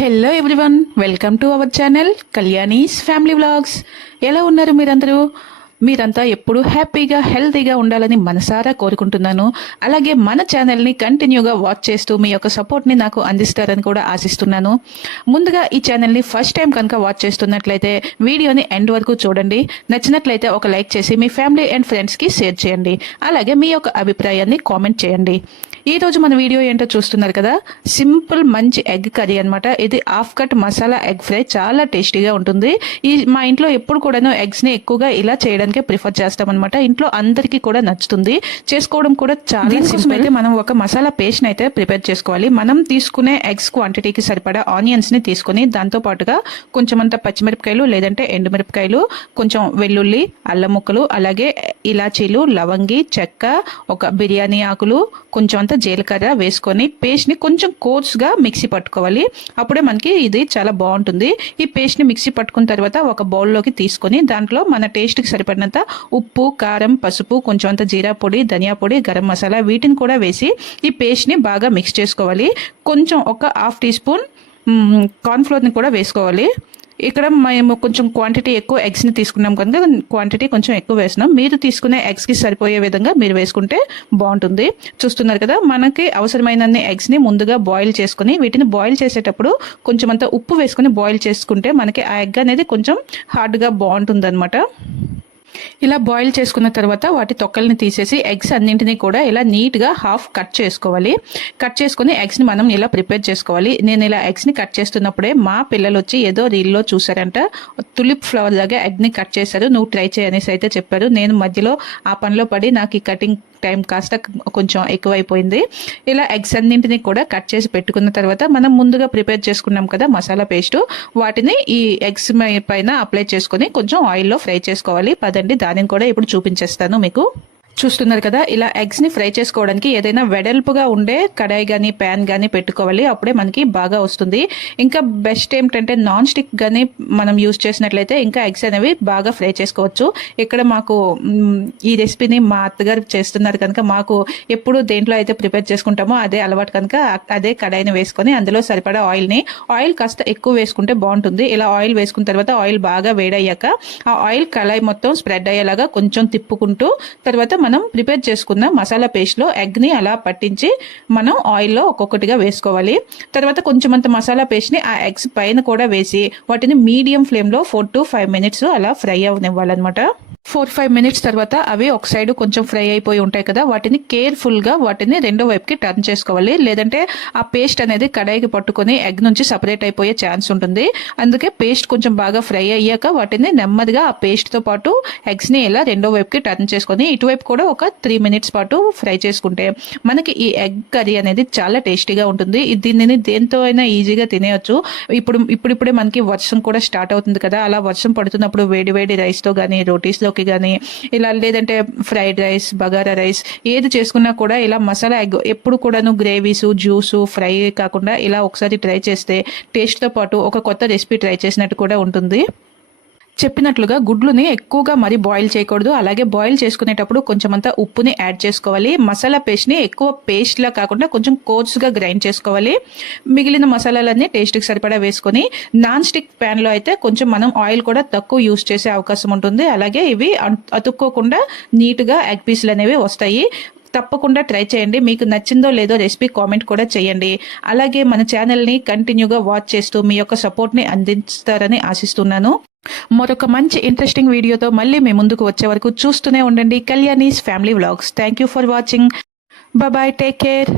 Hello everyone, welcome to our channel Kalyani's family vlogs. ఎలా ఉన్నారు మీరంతా ఎప్పుడు హ్యాపీగా హెల్తీగా ఉండాలని మనసారా కోరుకుంటున్నాను. అలాగే మన ఛానల్ని కంటిన్యూగా వాచ్ చేస్తూ మీ యొక్క సపోర్ట్ని నాకు అందిస్తారని కూడా ఆశిస్తున్నాను. ముందుగా ఈ ఛానల్ని ఫస్ట్ టైం కనుక వాచ్ చేస్తున్నట్లయితే వీడియోని ఎండ్ వరకు చూడండి. నచ్చినట్లయితే ఒక లైక్ చేసి మీ ఫ్యామిలీ అండ్ ఫ్రెండ్స్కి షేర్ చేయండి. అలాగే మీ యొక్క అభిప్రాయాన్ని కామెంట్ చేయండి. ఈ రోజు మన వీడియో ఏంటో చూస్తున్నారు కదా, సింపుల్ మంచి ఎగ్ కర్రీ అనమాట. ఇది half cut masala egg fry, చాలా టేస్టీగా ఉంటుంది. మా ఇంట్లో ఎప్పుడు కూడాను ఎగ్స్ ని ఎక్కువగా ఇలా చేయడానికే ప్రిఫర్ చేస్తాం అనమాట. ఇంట్లో అందరికీ కూడా నచ్చుతుంది, చేసుకోవడం కూడా చాలా సింపుల్. అయితే మనం ఒక మసాలా పేస్ట్ అయితే ప్రిపేర్ చేసుకోవాలి. మనం తీసుకునే ఎగ్స్ క్వాంటిటీకి సరిపడా ఆనియన్స్ ని తీసుకుని దాంతో పాటుగా కొంచెం అంత పచ్చిమిరపకాయలు లేదంటే ఎండుమిరపకాయలు, కొంచెం వెల్లుల్లి, అల్లం ముక్కలు, అలాగే ఇలాచీలు, లవంగి, చెక్క, ఒక బిర్యానీ ఆకులు, కొంచెం అంత జీలకర్ర వేసుకొని పేస్ట్ ని కొంచెం కోర్స్ గా మిక్సీ పట్టుకోవాలి. అప్పుడే మనకి ఇది చాలా బాగుంటుంది. ఈ పేస్ట్ ని మిక్సీ పట్టుకున్న తర్వాత ఒక బౌల్లోకి తీసుకొని దాంట్లో మన టేస్ట్ కి సరిపడినంత ఉప్పు, కారం, పసుపు, కొంచెం అంత జీరా పొడి, ధనియా పొడి, గరం మసాలా వీటిని కూడా వేసి ఈ పేస్ట్ ని బాగా మిక్స్ చేసుకోవాలి. కొంచెం ఒక హాఫ్ టీ స్పూన్ కార్న్ఫ్లోర్ ని కూడా వేసుకోవాలి. ఇక్కడ మేము కొంచెం క్వాంటిటీ ఎక్కువ ఎగ్స్ని తీసుకున్నాం కనుక క్వాంటిటీ కొంచెం ఎక్కువ వేసినాం. మీరు తీసుకునే ఎగ్స్కి సరిపోయే విధంగా మీరు వేసుకుంటే బాగుంటుంది. చూస్తున్నారు కదా, మనకి అవసరమైనన్ని ఎగ్స్ని ముందుగా బాయిల్ చేసుకుని వీటిని బాయిల్ చేసేటప్పుడు కొంచెం అంత ఉప్పు వేసుకుని బాయిల్ చేసుకుంటే మనకి ఆ ఎగ్ అనేది కొంచెం హార్డ్గా బాగుంటుంది అనమాట. ఇలా బాయిల్ చేసుకున్న తర్వాత వాటి తొక్కల్ని తీసేసి ఎగ్స్ అన్నింటినీ కూడా ఇలా నీట్గా హాఫ్ కట్ చేసుకోవాలి. కట్ చేసుకుని ఎగ్స్ని మనం ఇలా ప్రిపేర్ చేసుకోవాలి. నేను ఇలా ఎగ్స్ని కట్ చేస్తున్నప్పుడే మా పిల్లలు వచ్చి ఏదో రీల్లో చూసారంట, తులిప్ ఫ్లవర్ లాగా ఎగ్ని కట్ చేశారు, నువ్వు ట్రై చేయనేసి అయితే చెప్పారు. నేను మధ్యలో ఆ పనిలో పడి నాకు ఈ కటింగ్ టైం కాస్త కొంచెం ఎక్కువైపోయింది. ఇలా ఎగ్స్ అన్నింటినీ కూడా కట్ చేసి పెట్టుకున్న తర్వాత మనం ముందుగా ప్రిపేర్ చేసుకున్నాం కదా మసాలా పేస్ట్, వాటిని ఈ ఎగ్స్ పైన అప్లై చేసుకొని కొంచెం ఆయిల్లో ఫ్రై చేసుకోవాలి. పదండి, దానిని కూడా ఇప్పుడు చూపించేస్తాను మీకు. చూస్తున్నారు కదా, ఇలా ఎగ్స్ ని ఫ్రై చేసుకోవడానికి ఏదైనా వెడల్పుగా ఉండే కడాయి గానీ ప్యాన్ గానీ పెట్టుకోవాలి. అప్పుడే మనకి బాగా వస్తుంది. ఇంకా బెస్ట్ ఏంటంటే నాన్ స్టిక్ గానీ మనం యూజ్ చేసినట్లయితే ఇంకా ఎగ్స్ అనేవి బాగా ఫ్రై చేసుకోవచ్చు. ఇక్కడ మాకు ఈ రెసిపీని మా అత్తగారు చేస్తున్నారు కనుక మాకు ఎప్పుడు దేంట్లో అయితే ప్రిపేర్ చేసుకుంటామో అదే అలవాటు కనుక అదే కడాయిని వేసుకొని అందులో సరిపడా ఆయిల్ కాస్త ఎక్కువ వేసుకుంటే బాగుంటుంది. ఇలా ఆయిల్ వేసుకున్న తర్వాత ఆయిల్ బాగా వేడయ్యాక ఆ ఆయిల్ కడాయి మొత్తం స్ప్రెడ్ అయ్యేలాగా కొంచెం తిప్పుకుంటూ తర్వాత మనం ప్రిపేర్ చేసుకున్న మసాలా పేస్ట్ లో ఎగ్ ని అలా పట్టించి మనం ఆయిల్లో ఒక్కొక్కటిగా వేసుకోవాలి. తర్వాత కొంచెం అంత మసాలా పేస్ట్ ని ఆ ఎగ్స్ పైన కూడా వేసి వాటిని మీడియం ఫ్లేమ్ లో 4 to 5 minutes అలా ఫ్రై అవనివ్వాలన్నమాట. 4-5 minutes తర్వాత అవి ఒక సైడ్ కొంచెం ఫ్రై అయిపోయి ఉంటాయి కదా, వాటిని కేర్ఫుల్ గా వాటిని రెండో వైపుకి టర్న్ చేసుకోవాలి. లేదంటే ఆ పేస్ట్ అనేది కడాయికి పట్టుకొని ఎగ్ నుంచి సపరేట్ అయిపోయే ఛాన్స్ ఉంటుంది. అందుకే పేస్ట్ కొంచెం బాగా ఫ్రై అయ్యాక వాటిని నెమ్మదిగా ఆ పేస్ట్ తో పాటు ఎగ్స్ ని ఇలా రెండో వైపుకి టర్న్ చేసుకొని ఇటువైపు కూడా ఒక 3 minutes పాటు ఫ్రై చేసుకుంటే మనకి ఈ ఎగ్ కర్రీ అనేది చాలా టేస్టీగా ఉంటుంది. దీనిని దేంతో అయినా ఈజీగా తినేయచ్చు. ఇప్పుడిప్పుడే మనకి వర్షం కూడా స్టార్ట్ అవుతుంది కదా, అలా వర్షం పడుతున్నప్పుడు వేడి వేడి రైస్ తో గానీ రోటీస్ లోకి కానీ ఇలా లేదంటే ఫ్రైడ్ రైస్, బగారా రైస్ ఏది చేసుకున్నా కూడా ఇలా మసాలా ఎగ్ ఎప్పుడు కూడాను గ్రేవీస్, జ్యూస్, ఫ్రై కాకుండా ఇలా ఒకసారి ట్రై చేస్తే టేస్ట్ తో పాటు ఒక కొత్త రెసిపీ ట్రై చేసినట్టు కూడా ఉంటుంది. చెప్పినట్లుగా గుడ్లుని ఎక్కువగా మరి బాయిల్ చేయకూడదు. అలాగే బాయిల్ చేసుకునేటప్పుడు కొంచెం అంతా ఉప్పుని యాడ్ చేసుకోవాలి. మసాలా పేస్ట్ ని ఎక్కువ పేస్ట్ లా కాకుండా కొంచెం కోర్స్ గా గ్రైండ్ చేసుకోవాలి. మిగిలిన మసాలాలన్నీ టేస్ట్ కి సరిపడా వేసుకొని నాన్ స్టిక్ ప్యాన్ లో అయితే కొంచెం మనం ఆయిల్ కూడా తక్కువ యూజ్ చేసే అవకాశం ఉంటుంది. అలాగే ఇవి అతుక్కోకుండా నీట్ గా ఎగ్ పీసులు అనేవి వస్తాయి. తప్పకుండా ట్రై చేయండి. మీకు నచ్చిందో లేదో రెసిపీ కామెంట్ కూడా చేయండి. అలాగే మన ఛానల్ని కంటిన్యూగా వాచ్ చేస్తూ మీ యొక్క సపోర్ట్ని అందిస్తారని ఆశిస్తున్నాను. మరొక మంచి ఇంట్రెస్టింగ్ వీడియోతో మళ్ళీ మీ ముందుకు వచ్చే వరకు చూస్తూనే ఉండండి Kalyani's family vlogs. Thank you for watching. Bye, take care.